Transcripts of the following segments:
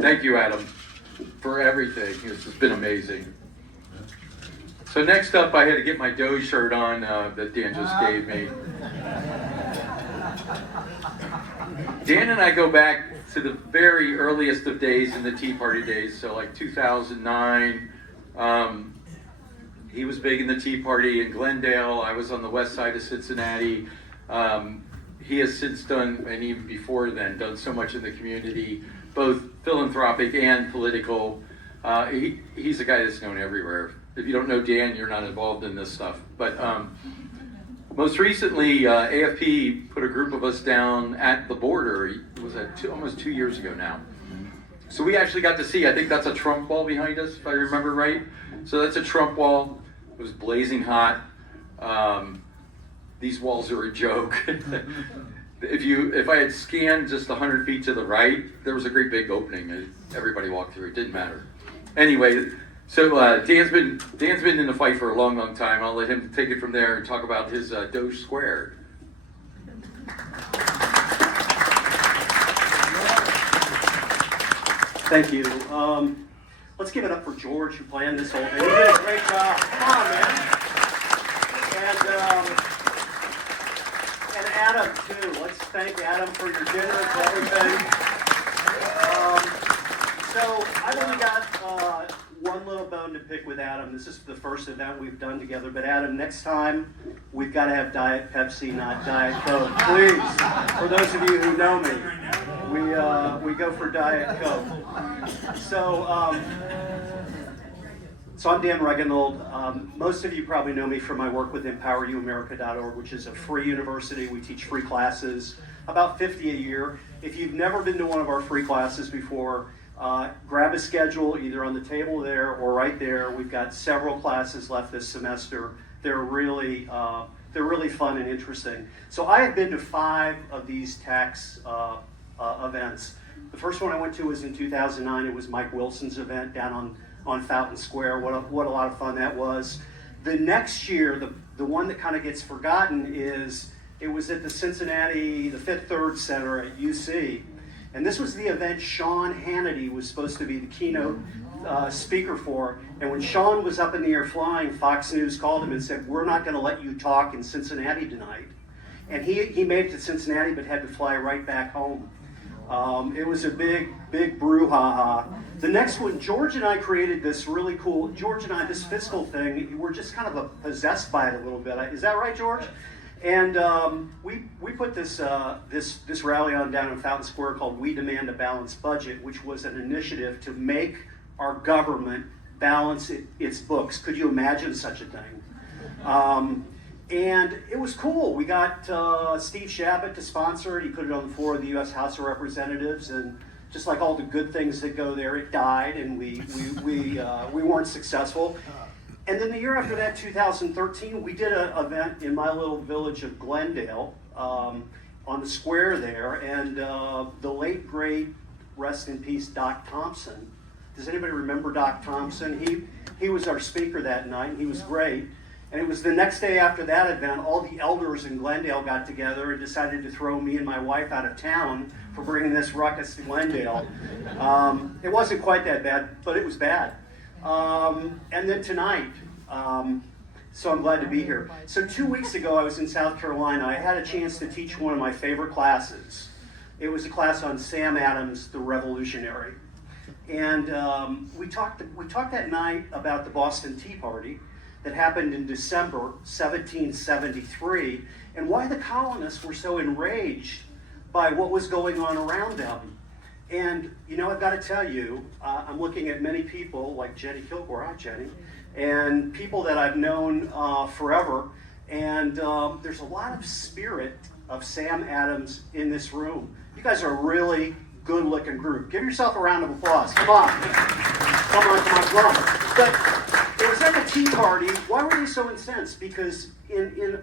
Thank you, Adam, for everything. This has been amazing. So next up, I had to get my Doge shirt on that Dan just gave me. Dan and I go back to the very earliest of days in the Tea Party days, so like 2009. He was big in the Tea Party in Glendale. I was on the west side of Cincinnati. He has since done, and even before then, done so much in the community, both philanthropic and political. He's a guy that's known everywhere. If you don't know Dan, you're not involved in this stuff. But most recently, AFP put a group of us down at the border. It was almost 2 years ago now. So we actually got to see, I think that's a Trump wall behind us, if I remember right. So that's a Trump wall. It was blazing hot. These walls are a joke. If I had scanned just 100 feet to the right, there was a great big opening. Everybody walked through. It didn't matter. Anyway, so Dan's been in the fight for a long, long time. I'll let him take it from there and talk about his Doge Square. Thank you. Let's give it up for George, who planned this whole thing. He did a great job. Come on, man. And Adam, too. Let's thank Adam for your dinner and for everything. So I've only got one little bone to pick with Adam. This is the first event we've done together. But Adam, next time, we've got to have Diet Pepsi, not Diet Coke. Please, for those of you who know me. We go for Diet Coke. So I'm DanRegenold. Most of you probably know me from my work with EmpowerUamerica.org, which is a free university. We teach free classes, about 50 a year. If you've never been to one of our free classes before, grab a schedule either on the table there or right there. We've got several classes left this semester. They're really fun and interesting. So I have been to 5 of these tax events. The first one I went to was in 2009. It was Mike Wilson's event down on Fountain Square. What a lot of fun that was. The next year, the one that kind of gets forgotten is it was at the Cincinnati, the Fifth Third Center at UC. And this was the event Sean Hannity was supposed to be the keynote speaker for. And when Sean was up in the air flying, Fox News called him and said, "We're not going to let you talk in Cincinnati tonight." And he made it to Cincinnati but had to fly right back home. It was a big brouhaha. The next one, George and I created this really cool, this Fiscal thing, we're just kind of possessed by it a little bit. Is that right, George? And we put this rally on down in Fountain Square called We Demand a Balanced Budget, which was an initiative to make our government balance its books. Could you imagine such a thing? And it was cool. We got Steve Shabbat to sponsor it. He put it on the floor of the U.S. House of Representatives, and just like all the good things that go there, it died, and we weren't successful. And then the year after that, 2013, we did an event in my little village of Glendale on the square there, and the late, great, rest in peace, Doc Thompson. Does anybody remember Doc Thompson? He was our speaker that night, and he was great. And it was the next day after that event, all the elders in Glendale got together and decided to throw me and my wife out of town for bringing this ruckus to Glendale. It wasn't quite that bad, but it was bad. And then tonight, so I'm glad to be here. So 2 weeks ago, I was in South Carolina. I had a chance to teach one of my favorite classes. It was a class on Sam Adams, the Revolutionary. And we talked that night about the Boston Tea Party that happened in December 1773, and why the colonists were so enraged by what was going on around them. And, I've got to tell you, I'm looking at many people like Jenny Kilgore, hi Jenny, and people that I've known forever, and there's a lot of spirit of Sam Adams in this room. You guys are a really good-looking group. Give yourself a round of applause. Come on. But it was at the Tea Party. Why were they so incensed? Because in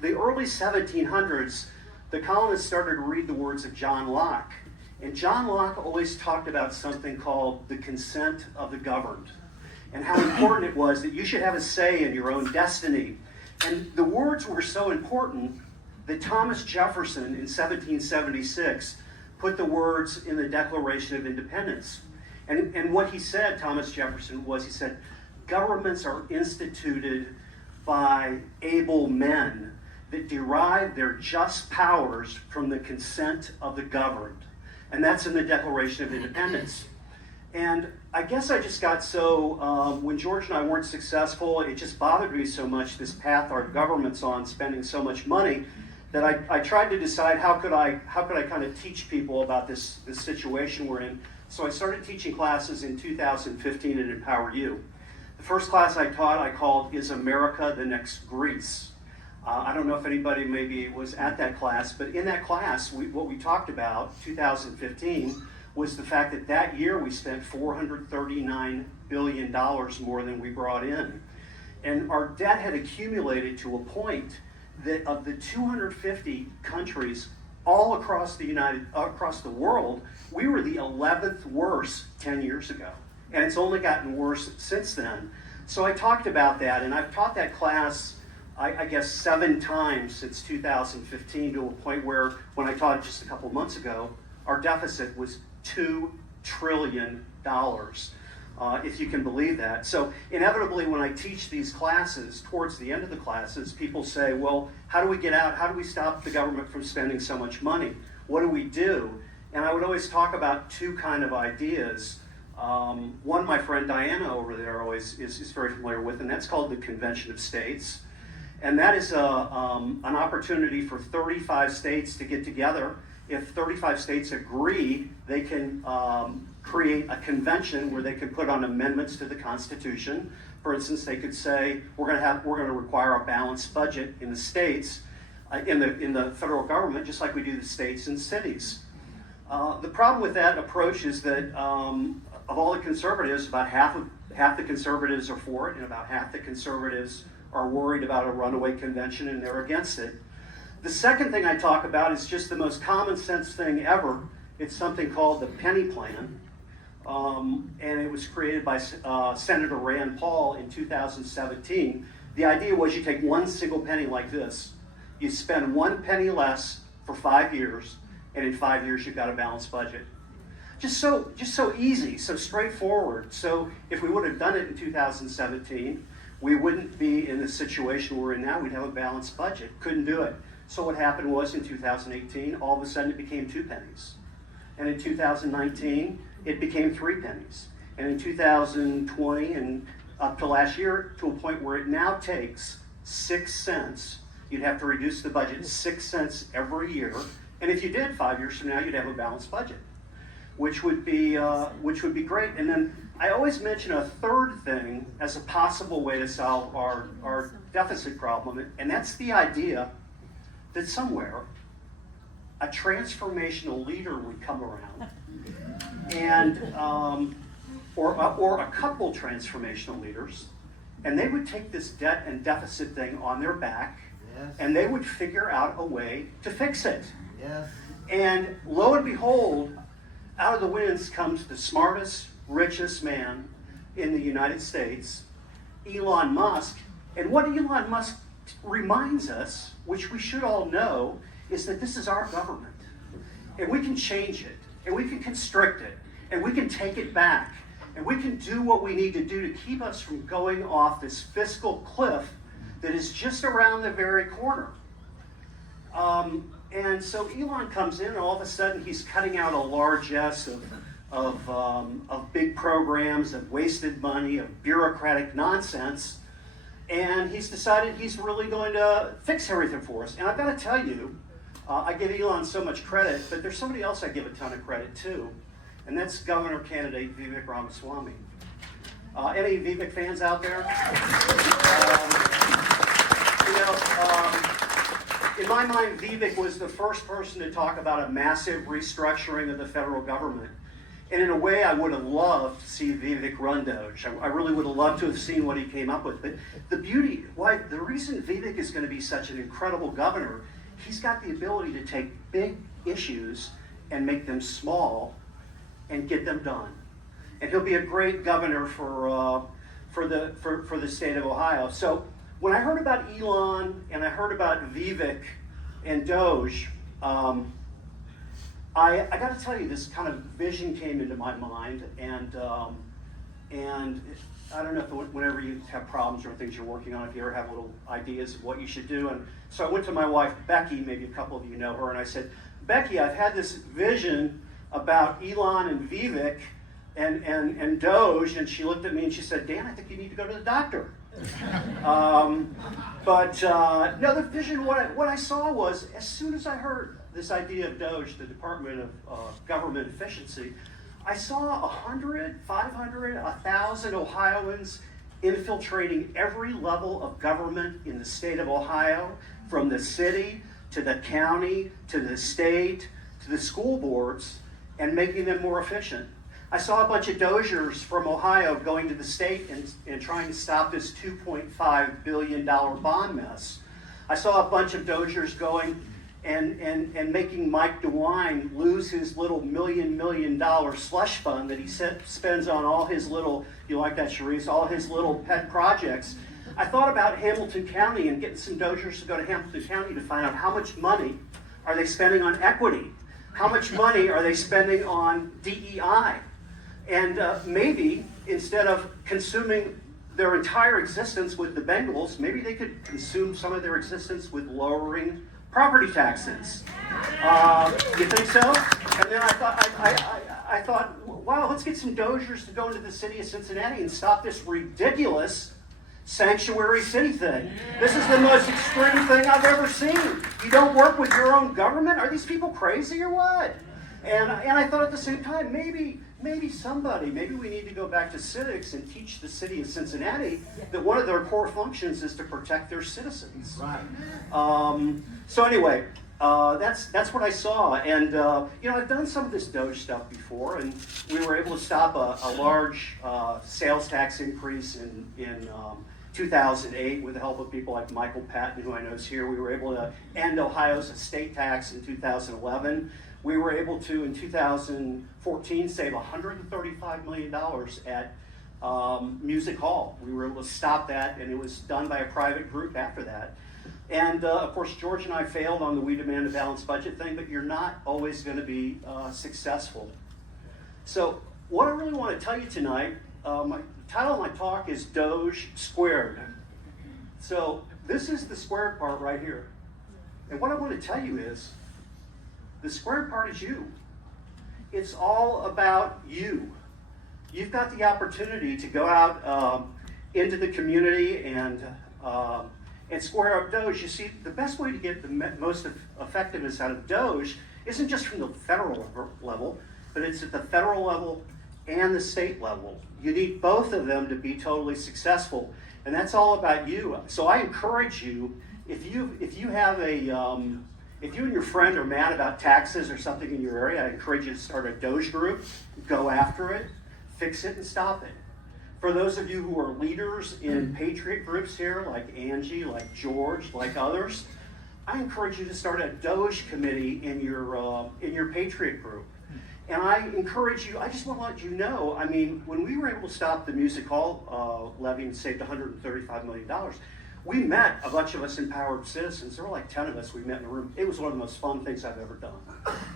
the early 1700s, the colonists started to read the words of John Locke. And John Locke always talked about something called the consent of the governed, and how important it was that you should have a say in your own destiny. And the words were so important that Thomas Jefferson in 1776 put the words in the Declaration of Independence. And what he said, Thomas Jefferson, was he said, governments are instituted by able men that derive their just powers from the consent of the governed. And that's in the Declaration of Independence. And I guess I just got so, when George and I weren't successful, it just bothered me so much, this path our government's on, spending so much money, that I tried to decide how could I kind of teach people about this situation we're in. So I started teaching classes in 2015 at EmpowerU. The first class I taught I called Is America the Next Greece? I don't know if anybody maybe was at that class, but in that class, what we talked about, 2015, was the fact that that year we spent $439 billion more than we brought in. And our debt had accumulated to a point that of the 250 countries all across the world, we were the 11th worst 10 years ago. And it's only gotten worse since then. So I talked about that, and I've taught that class, I guess, 7 times since 2015, to a point where, when I taught it just a couple of months ago, our deficit was $2 trillion, if you can believe that. So inevitably, when I teach these classes, towards the end of the classes, people say, well, how do we get out? How do we stop the government from spending so much money? What do we do? And I would always talk about 2 kind of ideas. One, my friend Diana over there always is very familiar with, and that's called the Convention of States. And that is an opportunity for 35 states to get together. If 35 states agree, they can create a convention where they can put on amendments to the Constitution. For instance, they could say, we're going to require a balanced budget in the states, in the federal government, just like we do the states and cities. The problem with that approach is that of all the conservatives, about half the conservatives are for it, and about half the conservatives are worried about a runaway convention and they're against it. The second thing I talk about is just the most common sense thing ever. It's something called the penny plan, and it was created by Senator Rand Paul in 2017. The idea was you take one single penny like this, you spend 1 penny less for 5 years, and in 5 years you've got a balanced budget. Just so easy, so straightforward. So if we would have done it in 2017, we wouldn't be in the situation we're in now. We'd have a balanced budget. Couldn't do it. So what happened was, in 2018, all of a sudden it became 2 pennies. And in 2019, it became 3 pennies. And in 2020 and up to last year, to a point where it now takes 6 cents. You'd have to reduce the budget 6 cents every year. And if you did, 5 years from now, you'd have a balanced budget, which would be great. And then I always mention a third thing as a possible way to solve our deficit problem, and that's the idea that somewhere a transformational leader would come around, and or a couple transformational leaders, and they would take this debt and deficit thing on their back, yes, and they would figure out a way to fix it. Yes. And lo and behold, out of the winds comes the smartest, richest man in the United States, Elon Musk. And what Elon Musk reminds us, which we should all know, is that this is our government. And we can change it, and we can constrict it, and we can take it back, and we can do what we need to do to keep us from going off this fiscal cliff that is just around the very corner. And so Elon comes in, and all of a sudden he's cutting out a largesse of big programs, of wasted money, of bureaucratic nonsense, and he's decided he's really going to fix everything for us. And I've got to tell you, I give Elon so much credit, but there's somebody else I give a ton of credit to, and that's Governor candidate Vivek Ramaswamy. Any Vivek fans out there? In my mind, Vivek was the first person to talk about a massive restructuring of the federal government. And in a way, I would have loved to see Vivek run Doge. I really would have loved to have seen what he came up with. But the reason Vivek is going to be such an incredible governor, he's got the ability to take big issues and make them small and get them done. And he'll be a great governor for the state of Ohio. So when I heard about Elon and I heard about Vivek and Doge, I got to tell you, this kind of vision came into my mind, and I don't know if whenever you have problems or things you're working on, if you ever have little ideas of what you should do. And so I went to my wife, Becky, maybe a couple of you know her, and I said, Becky, I've had this vision about Elon and Vivek and Doge, and she looked at me and she said, Dan, I think you need to go to the doctor. No, the vision, what I saw was, as soon as I heard this idea of Doge, the Department of Government Efficiency, I saw 100, 500, 1,000 Ohioans infiltrating every level of government in the state of Ohio, from the city to the county to the state to the school boards, and making them more efficient. I saw a bunch of Dogers from Ohio going to the state and trying to stop this $2.5 billion bond mess. I saw a bunch of Dogers going and making Mike DeWine lose his little $1 million slush fund that he spends on all his little, you like that, Sharice, all his little pet projects. I thought about Hamilton County and getting some Dogers to go to Hamilton County to find out how much money are they spending on equity? How much money are they spending on DEI? And maybe instead of consuming their entire existence with the Bengals, maybe they could consume some of their existence with lowering property taxes. You think so? And then I thought, wow, let's get some Dogers to go into the city of Cincinnati and stop this ridiculous sanctuary city thing. This is the most extreme thing I've ever seen. You don't work with your own government? Are these people crazy or what? And I thought at the same time, maybe we need to go back to civics and teach the city of Cincinnati that one of their core functions is to protect their citizens. Right. So anyway, that's what I saw. And I've done some of this Doge stuff before, and we were able to stop a large sales tax increase in 2008 with the help of people like Michael Patton, who I know is here. We were able to end Ohio's estate tax in 2011. We were able to, in 2014, save $135 million at Music Hall. We were able to stop that, and it was done by a private group after that. And of course, George and I failed on the We Demand a Balanced Budget thing, but you're not always going to be successful. So what I really want to tell you tonight, my title of my talk is Doge Squared. So this is the squared part right here. And what I want to tell you is, the squared part is you. It's all about you. You've got the opportunity to go out into the community and square up Doge. You see, the best way to get the most effectiveness out of Doge isn't just from the federal level, but it's at the federal level and the state level. You need both of them to be totally successful, and that's all about you. So I encourage you, if you have if you and your friend are mad about taxes or something in your area, I encourage you to start a Doge group, go after it, fix it, and stop it. For those of you who are leaders in patriot groups here, like Angie, like George, like others, I encourage you to start a Doge committee in your patriot group. And I encourage you, I just want to let you know, I mean, when we were able to stop the Music Hall levy and saved $135 million, we met, a bunch of us empowered citizens. There were like 10 of us we met in a room. It was one of the most fun things I've ever done.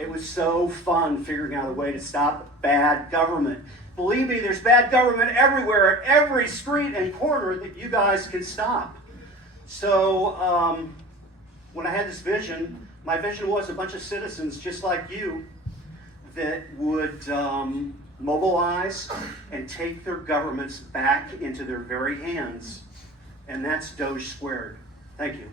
It was so fun figuring out a way to stop bad government. Believe me, there's bad government everywhere, at every street and corner that you guys can stop. So when I had this vision, my vision was a bunch of citizens just like you that would mobilize and take their governments back into their very hands. And that's Doge Squared. Thank you.